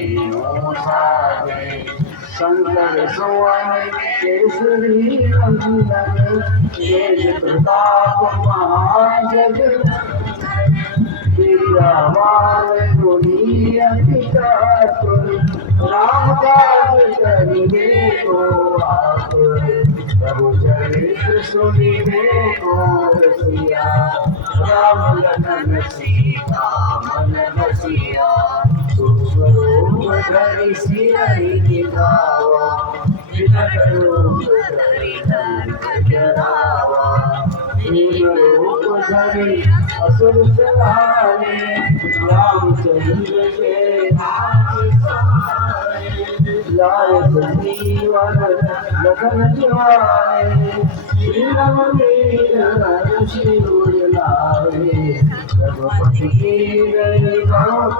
तीनों साजे शंकर सुवन केसरी नंदन तेज प्रताप महाजग विद्यावान गुणी अति चातुर राम काज करिबे को आतुर प्रभु चरित्र सुनिबे को रसिया राम लखन सीता मन बसिया सूक्ष्म रूप धरि सिरहि दिखावा विकट रूप धरि धर्म जरावा दीन रूप धरि असुर सहारे रामचंद्र के नाम सहारे लाए संजीवन लखन जियाए श्री रघुवीर हर्ष सिर लाए रघुपति की जय गाओ